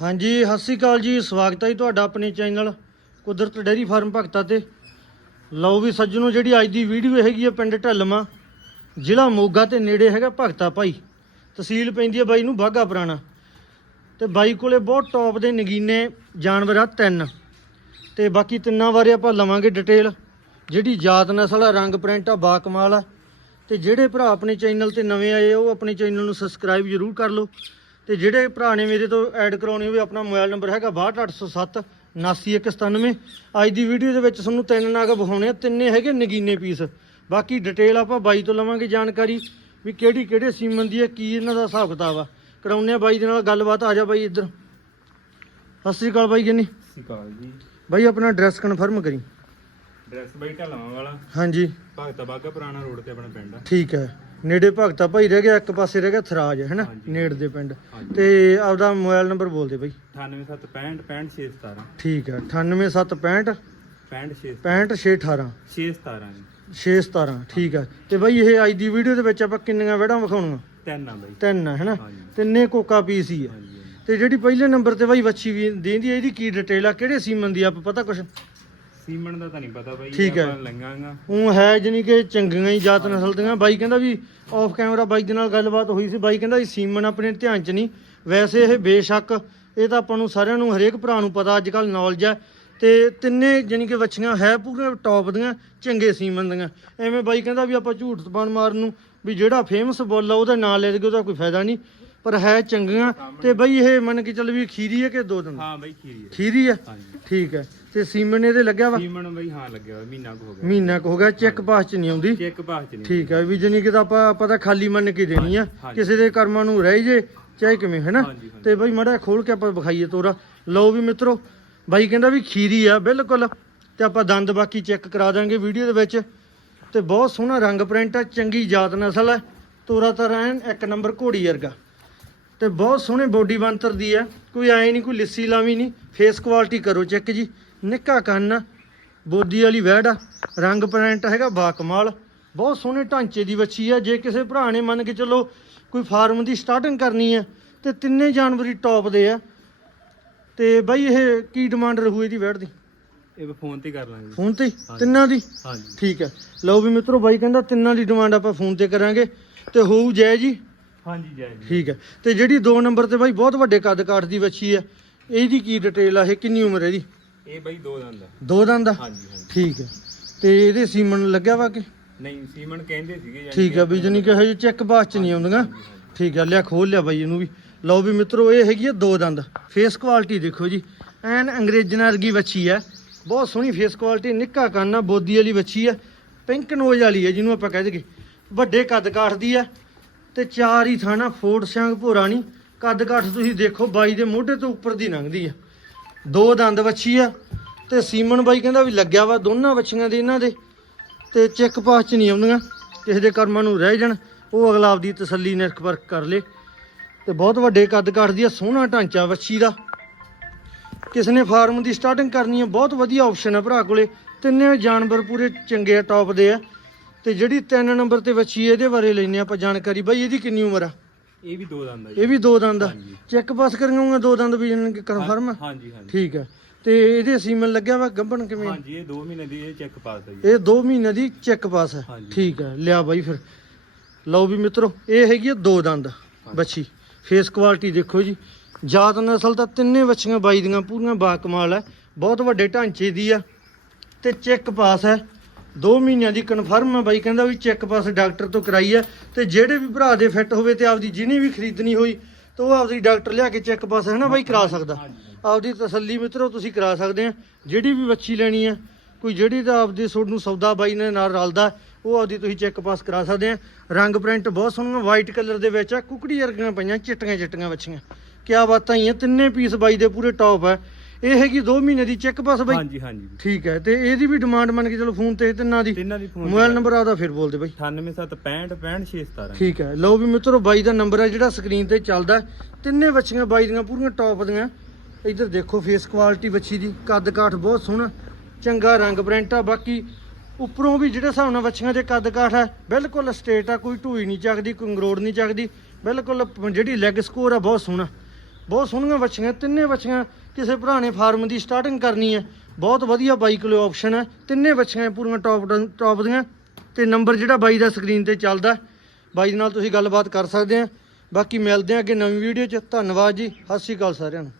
ਹਾਂਜੀ ਸਤਿ ਸ਼੍ਰੀ ਅਕਾਲ ਜੀ ਸਵਾਗਤ ਹੈ ਜੀ ਤੁਹਾਡਾ ਆਪਣੇ ਚੈਨਲ ਕੁਦਰਤ ਡੇਅਰੀ ਫਾਰਮ ਭਗਤਾ ਤੇ। ਲਓ ਵੀ ਸੱਜਣੋ ਜਿਹੜੀ ਅੱਜ ਦੀ ਵੀਡੀਓ ਹੈਗੀ ਹੈ ਪਿੰਡ ਢੱਲਮਾ ਜ਼ਿਲ੍ਹਾ ਮੋਗਾ ਤੇ ਨੇੜੇ ਹੈਗਾ ਭਗਤਾ ਭਾਈ। ਤਹਿਸੀਲ ਪੈਂਦੀ ਹੈ ਬਾਈ ਨੂੰ ਬਾਗਾ ਪੁਰਾਣਾ। ਤੇ ਬਾਈ ਕੋਲੇ ਬਹੁਤ ਟੌਪ ਦੇ ਨਗੀਨੇ ਜਾਨਵਰ ਆ ਤਿੰਨ। ਤੇ ਬਾਕੀ ਤਿੰਨਾਂ ਬਾਰੇ ਆਪਾਂ ਲਵਾਂਗੇ ਡਿਟੇਲ ਜਿਹੜੀ ਜਾਤ ਨਸਲ ਆ ਰੰਗ ਪ੍ਰਿੰਟ ਆ ਬਾ ਕਮਾਲ ਆ। ਤੇ ਜਿਹੜੇ ਭਰਾ ਆਪਣੇ ਚੈਨਲ ਤੇ ਨਵੇਂ ਆਏ ਆ, ਉਹ ਆਪਣੇ ਚੈਨਲ ਨੂੰ ਸਬਸਕ੍ਰਾਈਬ ਜ਼ਰੂਰ ਕਰ ਲਓ। ਤੇ ਜਿਹੜੇ ਭਰਾ ਨੇ ਮੇਰੇ ਤੋਂ ਐਡ ਕਰਾਉਣੀ ਹੋਵੇ ਆਪਣਾ ਮੋਬਾਈਲ ਨੰਬਰ ਹੈਗਾ 62807 79197 ਅੱਜ ਦੀ ਵੀਡੀਓ ਦੇ ਵਿੱਚ ਤੁਹਾਨੂੰ ਤਿੰਨ ਨਾਗ ਵਿਖਾਉਣੇ ਆ ਤਿੰਨੇ ਹੈਗੇ ਨਗੀਨੇ ਪੀਸ ਬਾਕੀ ਡਿਟੇਲ ਆਪਾਂ ਬਾਈ ਤੋਂ ਲਵਾਂਗੇ ਜਾਣਕਾਰੀ ਵੀ ਕਿਹੜੀ ਕਿਹੜੇ ਸੀਮਨ ਦੀ ਹੈ ਕੀ ਇਹਨਾਂ ਦਾ ਹਿਸਾਬ ਕਿਤਾਬ ਆ। ਕਰਾਉਣੇ ਆ ਬਾਈ ਦੇ ਨਾਲ ਗੱਲਬਾਤ ਆ ਜਾ ਬਾਈ ਇੱਧਰ। ਸਤਿ ਸ੍ਰੀ ਅਕਾਲ ਬਾਈ ਕਿੰਨੀ? ਜੀ। ਬਾਈ ਆਪਣਾ ਐਡਰੈਸ ਕਨਫਰਮ ਕਰੀ। ਡਰੈਸ ਬਾਈ ਢਲਾਵਾਂ ਵਾਲਾ ਹਾਂਜੀ। ਭਗਤਾ ਬਾਗਾ ਪੁਰਾਣਾ ਰੋਡ ਤੇ ਆਪਣਾ ਪਿੰਡ ਆ। ਠੀਕ ਹੈ। ਨੇੜੇ ਭਗਤਾ ਭਾਈ ਰਹਿ ਗਿਆ ਇੱਕ ਪਾਸੇ ਰਹਿ ਗਿਆ ਥਰਾਜ ਹੈ ਨਾ ਹਾਂਜੀ। ਨੇੜ ਦੇ ਪਿੰਡ। ਹਾਂਜੀ। ਤੇ ਆਪਦਾ ਮੋਬਾਈਲ ਨੰਬਰ ਬੋਲ ਦੇ ਬਾਈ। 98765 65617 ਠੀਕ ਹੈ 98765 65617 65618 617 ਜੀ। 617 ਠੀਕ ਹੈ ਤੇ ਬਾਈ ਇਹ ਅੱਜ ਦੀ ਵੀਡੀਓ ਦੇ ਵਿੱਚ ਆਪਾਂ ਕਿੰਨੀਆਂ ਵੜਾਂ ਵਿਖਾਉਣੀਆਂ? ਤਿੰਨ ਆ ਬਾਈ। ਤਿੰਨ ਹੈ ਹਾਂਜੀ। ਤਿੰਨੇ ਕੋਕਾ ਪੀਸ ਹੀ ਹੈ ਹਾਂਜੀ ਹਾਂਜੀ। ਤੇ ਜਿਹੜੀ ਪਹਿਲੇ ਨੰਬਰ ਤੇ ਬਾਈ ਵੱਛੀ ਵੀ ਦੇਂਦੀ ਹੈ ਇਹਦੀ ਕੀ ਡਿਟੇਲ ਆ? ਕਿਹੜੇ ਸੀਮਨ ਦੀ ਆ? ਆਪਾਂ ਪਤਾ ਕੁਛ? ਸੀਮਨ ਦਾ ਤਾਂ ਨਹੀਂ ਪਤਾ ਬਾਈ ਠੀਕ ਹੈ। ਲੰਗਾਂਗਾ ਉਹ ਹੈ ਜਾਣੀ ਕਿ ਚੰਗੀਆਂ ਹੀ ਜਾਤ ਨਸਲ ਦੀਆਂ। ਬਾਈ ਕਹਿੰਦਾ ਵੀ ਆਫ ਕੈਮਰਾ ਬਾਈ ਦੇ ਨਾਲ ਗੱਲਬਾਤ ਹੋਈ ਸੀ। ਬਾਈ ਕਹਿੰਦਾ ਵੀ ਸੀਮਨ ਆਪਣੇ ਧਿਆਨ 'ਚ ਨਹੀਂ। ਵੈਸੇ ਇਹ ਬੇਸ਼ੱਕ ਇਹ ਤਾਂ ਆਪਾਂ ਨੂੰ ਸਾਰਿਆਂ ਨੂੰ ਹਰੇਕ ਭਰਾ ਨੂੰ ਪਤਾ ਅੱਜ ਕੱਲ ਨੌਲੇਜ ਹੈ। ਤੇ ਤਿੰਨੇ ਜਾਣੀ ਕਿ ਵੱਛੀਆਂ ਹੈ ਪੂਰੀਆਂ ਟੌਪ ਦੀਆਂ ਚੰਗੇ ਸੀਮਨ ਦੀਆਂ। ਐਵੇਂ ਬਾਈ ਕਹਿੰਦਾ ਵੀ ਆਪਾਂ ਝੂਠ ਤਪਾਨ ਮਾਰਨ ਨੂੰ ਵੀ ਜਿਹੜਾ ਫੇਮਸ ਬੋਲ ਆ ਉਹਦਾ ਨਾਂ ਲੈ ਕੇ ਉਹਦਾ ਕੋਈ ਫਾਇਦਾ ਨਹੀਂ। ਪਰ ਹੈ ਚੰਗੀਆਂ ਤੇ ਬਾਈ ਇਹ ਮੰਨ ਕੇ ਚੱਲ ਵੀ ਖੀਰੀ ਹੈ ਕਿ ਦੋ ਦਿਨ? ਹਾਂ ਬਾਈ ਖੀਰੀ ਹੈ। ਖੀਰੀ ਹੈ? ਠੀਕ ਹੈ। ਤੇ ਸੀਮਨ ਇਹਦੇ ਲੱਗਿਆ ਵਾ? ਸੀਮਨ ਬਾਈ ਹਾਂ ਲੱਗਿਆ ਹੋਇਆ, ਮਹੀਨਾ ਕੁ ਹੋ ਗਿਆ। ਮਹੀਨਾ ਕੁ ਹੋ ਗਿਆ ਚੈੱਕ ਪਾਸ 'ਚ ਨਹੀਂ ਆਉਂਦੀ? ਚੈੱਕ ਪਾਸ ਚ ਨਹੀਂ ਠੀਕ ਹੈ ਵੀ ਜਾਣੀ ਕਿ ਤਾਂ ਆਪਾਂ ਆਪਾਂ ਤਾਂ ਖਾਲੀ ਮੰਨ ਕੇ ਦੇਣੀ ਆ। ਕਿਸੇ ਦੇ ਕਰਮਾਂ ਨੂੰ ਰਹਿ ਜੇ ਚਾਹੇ ਕਿਵੇਂ ਹੈ ਨਾ? ਹਾਂਜੀ, ਹਾਂਜੀ। ਤੇ ਬਾਈ ਮੜਾ ਖੋਲ ਕੇ ਆਪਾਂ ਵਿਖਾਈਏ ਤੋਰਾ। ਲਓ ਵੀ ਮਿੱਤਰੋ ਬਾਈ ਕਹਿੰਦਾ ਵੀ ਖੀਰੀ ਆ ਬਿਲਕੁਲ। ਤੇ ਆਪਾਂ ਦੰਦ ਬਾਕੀ ਚੈੱਕ ਕਰਾ ਦਾਂਗੇ ਵੀਡੀਓ ਦੇ ਵਿੱਚ। ਤੇ ਬਹੁਤ ਸੋਹਣਾ ਰੰਗ ਪ੍ਰਿੰਟ ਆ ਚੰਗੀ ਜਾਤ ਨਸਲ ਹੈ ਤੋਰਾ ਤਾਂ ਐਨ ਇੱਕ ਨੰਬਰ ਘੋੜੀ ਵਰਗਾ। ਤੇ ਬਹੁਤ ਸੋਹਣੇ ਬੋਡੀ ਬੰਤਰ ਦੀ ਆ ਕੋਈ ਐ ਨਹੀਂ ਕੋਈ ਲਿੱਸੀ ਲਾਵੀ ਨਹੀਂ। ਫੇਸ ਕੁਆਲਿਟੀ ਕਰੋ ਚੈੱਕ ਜੀ। ਨਿੱਕਾ ਕੰਨ ਬੋਦੀ ਵਾਲੀ ਵੈੜ ਆ ਰੰਗ ਪ੍ਰਿੰਟ ਹੈਗਾ ਬਾ ਕਮਾਲ ਬਹੁਤ ਸੋਹਣੇ ਢਾਂਚੇ ਦੀ ਵੱਛੀ ਆ ਜੇ ਕਿਸੇ ਭਰਾ ਨੇ ਮੰਨ ਕੇ ਚੱਲੋ ਕੋਈ ਫਾਰਮ ਦੀ ਸਟਾਰਟਿੰਗ ਕਰਨੀ ਆ ਤੇ ਤਿੰਨੇ ਜਾਨਵਰ ਟੌਪ ਦੇ ਆ ਤੇ ਬਾਈ ਇਹ ਕੀ ਡਿਮਾਂਡ ਰਹੂ ਇਹਦੀ ਵੈੜ ਦੀ? ਇਹ ਫੋਨ ਤੇ ਕਰ ਲਾਂਗੇ ਫੋਨ ਤੇ? ਤਿੰਨਾਂ ਦੀ? ਹਾਂਜੀ। ਠੀਕ ਹੈ। ਲਓ ਵੀ ਮਿੱਤਰੋ ਬਾਈ ਕਹਿੰਦਾ ਤਿੰਨਾਂ ਦੀ ਡਿਮਾਂਡ ਆਪਾਂ ਫੋਨ ਤੇ ਕਰਾਂਗੇ। ਤੇ ਹੋਊ ਜੈ ਜੀ। ਹਾਂਜੀ ਜੈ ਜੀ। ਠੀਕ ਹੈ। ਤੇ ਜਿਹੜੀ 2 ਨੰਬਰ ਤੇ ਬਾਈ ਬਹੁਤ ਵੱਡੇ ਕੱਦ ਕਾਠ ਦੀ ਵੱਛੀ ਹੈ ਇਹਦੀ ਕੀ ਡਿਟੇਲ ਆ? ਇਹ ਕਿੰਨੀ ਉਮਰ ਹੈ ਇਹਦੀ? ਇਹ ਬਾਈ ਦੋ ਦੰਦ ਆ। ਦੋ ਦੰਦ ਦਾ ਹਾਂਜੀ ਹਾਂਜੀ। ਠੀਕ ਹੈ। ਤੇ ਇਹਦੇ ਸੀਮਨ ਲੱਗਿਆ ਵਾ ਕਿ? ਨਹੀਂ ਸੀਮਨ ਕਹਿੰਦੇ ਸੀਗੇ ਯਾਨੀ ਠੀਕ ਹੈ ਵੀ ਜਾਨੀ ਕਿ ਹਜੇ ਚੈੱਕ ਬਾਸ ਚ ਨਹੀਂ ਆਉਂਦੀਆਂ। ਠੀਕ ਹੈ ਲਿਆ ਖੋਲ ਲਿਆ ਬਾਈ ਇਹਨੂੰ ਵੀ। ਲਓ ਵੀ ਮਿੱਤਰੋ ਇਹ ਹੈਗੀ ਆ ਦੋ ਦੰਦ। ਫੇਸ ਕੁਆਲਿਟੀ ਦੇਖੋ ਜੀ। ਐਨ ਅੰਗਰੇਜ਼ਨ ਵਰਗੀ ਵੱਛੀ ਹੈ। ਬਹੁਤ ਸੋਹਣੀ ਫੇਸ ਕੁਆਲਿਟੀ ਨਿੱਕਾ ਕੰਨ ਆ ਬੋਦੀ ਵਾਲੀ ਵੱਛੀ ਹੈ। ਪਿੰਕ ਨੋਜ਼ ਵਾਲੀ ਹੈ ਜਿਹਨੂੰ ਆਪਾਂ ਕਹਿ ਦਈਏ। ਵੱਡੇ ਕੱਦ ਕਾਠ ਦੀ ਹੈ। ਤੇ ਚਾਰ ਹੀ ਥਾਣਾ ਫੋੜ ਸਿੰਘ ਭੋਰਾ ਕੱਦ ਕਾਠ ਤੁਸੀਂ ਦੇਖੋ, ਬਾਈ ਦੇ ਮੋਢੇ ਤੋਂ ਉੱਪਰ ਦੀ ਲੰਘਦੀ ਆ। ਦੋ ਦੰਦ ਵੱਛੀ ਆ ਤੇ ਸੀਮਨ ਬਾਈ ਕਹਿੰਦਾ ਵੀ ਲੱਗਿਆ ਵਾ ਦੋਨਾਂ ਵੱਛੀਆਂ ਦੇ ਇਹਨਾਂ ਦੇ ਤੇ ਚੈੱਕ ਪਾਸ ਚ ਨਹੀਂ ਆਉਂਦੀਆਂ। ਕਿਸੇ ਦੇ ਕਰਮਾਂ ਨੂੰ ਰਹਿ ਜਾਣ, ਉਹ ਅਗਲਾ ਆਪਦੀ ਤਸੱਲੀ ਨਿਰਖ ਵਰਕ ਕਰ ਲੇ। ਤੇ ਬਹੁਤ ਵੱਡੇ ਕੱਦ ਕਾਠ ਦੀ ਆ, ਸੋਹਣਾ ਢਾਂਚਾ ਵੱਛੀ ਦਾ। ਕਿਸੇ ਨੇ ਫਾਰਮ ਦੀ ਸਟਾਰਟਿੰਗ ਕਰਨੀ ਹੈ ਬਹੁਤ ਵਧੀਆ ਆਪਸ਼ਨ ਹੈ ਭਰਾ ਕੋਲੇ। ਤਿੰਨੇ ਜਾਨਵਰ ਪੂਰੇ ਚੰਗੇ ਆ ਟੌਪ ਦੇ ਆ। ਤੇ ਜਿਹੜੀ 3 ਨੰਬਰ ਤੇ ਵੱਛੀ ਹੈ, ਇਹਦੇ ਬਾਰੇ ਲੈਣੇ ਆਪਾਂ ਜਾਣਕਾਰੀ। ਬਾਈ ਇਹਦੀ ਕਿੰਨੀ ਉਮਰ ਆ? ਇਹ ਵੀ ਦੋ ਦੰਦ ਆ ਜੀ। ਇਹ ਵੀ ਦੋ ਦੰਦ ਆ। ਹਾਂਜੀ। ਚੈੱਕ ਪਾਸ ਕਰਾਂਗਾ ਦੋ ਦੰਦ ਵੀ ਕਨਫਰਮ ਆ ਹਾਂਜੀ ਹਾਂਜੀ। ਠੀਕ ਹੈ ਤੇ ਇਹਦੇ ਸੀਮਨ ਲੱਗਿਆ ਵਾ ਗੱਭਣ ਕਿਵੇਂ? ਆ? ਹਾਂਜੀ ਇਹ 2 ਮਹੀਨੇ ਦੀ ਇਹ ਚੈੱਕ ਪਾਸ ਹੈ ਜੀ। ਇਹ 2 ਮਹੀਨੇ ਦੀ ਚੈੱਕ ਪਾਸ ਹੈ ਹਾਂਜੀ। ਠੀਕ ਹੈ ਲਿਆ ਬਾਈ ਫਿਰ। ਲਓ ਵੀ ਮਿੱਤਰੋ ਇਹ ਹੈਗੀ ਆ ਦੋ ਦੰਦ ਬੱਚੀ ਫੇਸ ਕੁਆਲਿਟੀ ਦੇਖੋ ਜੀ। ਜਾਤ ਨਸਲ ਤਾਂ ਤਿੰਨੇ ਬੱਚੀਆਂ ਬਾਈ ਦੀਆਂ ਪੂਰੀਆਂ ਬਾ ਕਮਾਲ ਹੈ ਬਹੁਤ ਵੱਡੇ ਢਾਂਚੇ ਦੀ ਆ। ਤੇ ਚੈੱਕ ਪਾਸ ਹੈ 2 ਮਹੀਨਿਆਂ ਦੀ ਕਨਫਰਮ ਹੈ ਬਾਈ, ਕਹਿੰਦਾ ਵੀ ਚੈੱਕ ਪਾਸ ਡਾਕਟਰ ਤੋਂ ਕਰਾਈ ਹੈ ਤੇ ਜਿਹੜੇ ਵੀ ਭਰਾ ਦੇ ਫਿੱਟ ਹੋਵੇ ਤੇ ਆਪਦੀ ਜਿਹਨੇ ਵੀ ਖਰੀਦਣੀ ਹੋਈ, ਤਾਂ ਉਹ ਆਪਦੀ ਡਾਕਟਰ ਲਿਆ ਕੇ ਚੈੱਕ ਪਾਸ ਹੈ ਨਾ ਬਾਈ, ਕਰਾ ਸਕਦਾ। ਆਪਦੀ ਤਸੱਲੀ ਮਿੱਤਰੋ, ਤੁਸੀਂ ਕਰਾ ਸਕਦੇ ਆ। ਜਿਹੜੀ ਵੀ ਵੱਛੀ ਲੈਣੀ ਹੈ ਕੋਈ ਜਿਹੜੀ ਤਾਂ ਆਪਦੀ ਤੁਹਾਨੂੰ ਸੌਦਾ ਬਾਈ ਨੇ ਨਾਲ ਰਲਦਾ, ਉਹ ਆਪਦੀ ਤੁਸੀਂ ਚੈੱਕ ਪਾਸ ਕਰਾ ਸਕਦੇ ਆ। ਰੰਗ ਪ੍ਰਿੰਟ ਬਹੁਤ ਸੋਹਣਾ ਵਾਈਟ ਕਲਰ ਦੇ ਵਿੱਚ ਆ, ਕੁਕੜੀ ਵਰਗੀਆਂ ਪਈਆਂ ਚਿੱਟੀਆਂ ਚਿੱਟੀਆਂ ਵੱਛੀਆਂ ਕਿਆ ਬਾਤਾਂ ਹੀ ਆ, ਤਿੰਨੇ ਪੀਸ ਬਾਈ ਦੇ ਪੂਰੇ ਟੌਪ ਆ। ਇਹ ਹੈਗੀ 2 ਮਹੀਨੇ ਦੀ ਚੈੱਕ ਪਾਸ ਬਾਈ। ਹਾਂਜੀ ਹਾਂਜੀ। ਠੀਕ ਹੈ ਤੇ ਇਹਦੀ ਵੀ ਡਿਮਾਂਡ ਮੰਨ ਕੇ ਚਲੋ ਫੋਨ ਤੇ ਤਿੰਨਾਂ ਦੀ। ਤਿੰਨਾਂ ਦੀ ਫੋਨ ਮੋਬਾਈਲ ਨੰਬਰ ਆਦਾ ਫਿਰ ਬੋਲ ਦੇ ਬਾਈ 98765 65617 ਠੀਕ ਹੈ ਲਓ ਵੀ ਮਿੱਤਰੋ ਬਾਈ ਦਾ ਨੰਬਰ ਹੈ ਜਿਹੜਾ ਸਕਰੀਨ ਤੇ ਚੱਲਦਾ। ਤਿੰਨੇ ਬੱਚੀਆਂ ਬਾਈ ਦੀਆਂ ਪੂਰੀਆਂ ਟੌਪ ਦੀਆਂ। ਇੱਧਰ ਦੇਖੋ ਫੇਸ ਕੁਆਲਿਟੀ ਬੱਚੀ ਦੀ ਕੱਦ ਕਾਠ ਬਹੁਤ ਸੋਹਣਾ ਚੰਗਾ ਰੰਗ ਪ੍ਰਿੰਟ ਆ। ਬਾਕੀ ਉੱਪਰੋਂ ਵੀ ਜਿਹੜੇ ਹਿਸਾਬ ਨਾਲ ਬੱਚੀਆਂ ਦੇ ਕੱਦ ਕਾਠ ਹੈ ਬਿਲਕੁਲ ਸਟੇਟ ਆ ਕੋਈ ਢੂਈ ਨਹੀਂ ਚੱਕਦੀ ਕੋਈ ਅੰਗਰੋੜ ਨਹੀਂ ਚੱਕਦੀ। ਬਿਲਕੁਲ ਜਿਹੜੀ ਲੈਗ ਸਕੋਰ ਆ ਬਹੁਤ ਸੋਹਣਾ। ਬਹੁਤ ਸੋਹਣੀਆਂ ਬੱਚੀਆਂ ਤਿੰਨੇ ਬੱਚੀਆਂ ਕਿਸੇ ਭਰਾ ਨੇ ਫਾਰਮ ਦੀ ਸਟਾਰਟਿੰਗ ਕਰਨੀ ਹੈ। ਬਹੁਤ ਵਧੀਆ ਬਾਈ ਕੋਲੇ ਆਪਸ਼ਨ ਹੈ। ਤਿੰਨੇ ਬੱਚੀਆਂ ਪੂਰੀਆਂ ਟੌਪ ਟੌਪ ਦੀਆਂ। ਤੇ ਨੰਬਰ ਜਿਹੜਾ ਬਾਈ ਦਾ ਸਕਰੀਨ ਤੇ ਚੱਲਦਾ ਬਾਈ ਦੇ ਨਾਲ ਤੁਸੀਂ ਗੱਲਬਾਤ ਕਰ ਸਕਦੇ ਆ ਬਾਕੀ ਮਿਲਦੇ ਆ ਅੱਗੇ ਨਵੀਂ ਵੀਡੀਓ 'ਚ। ਧੰਨਵਾਦ ਜੀ। ਸਤਿ ਸ਼੍ਰੀ ਅਕਾਲ ਸਾਰਿਆਂ ਨੂੰ।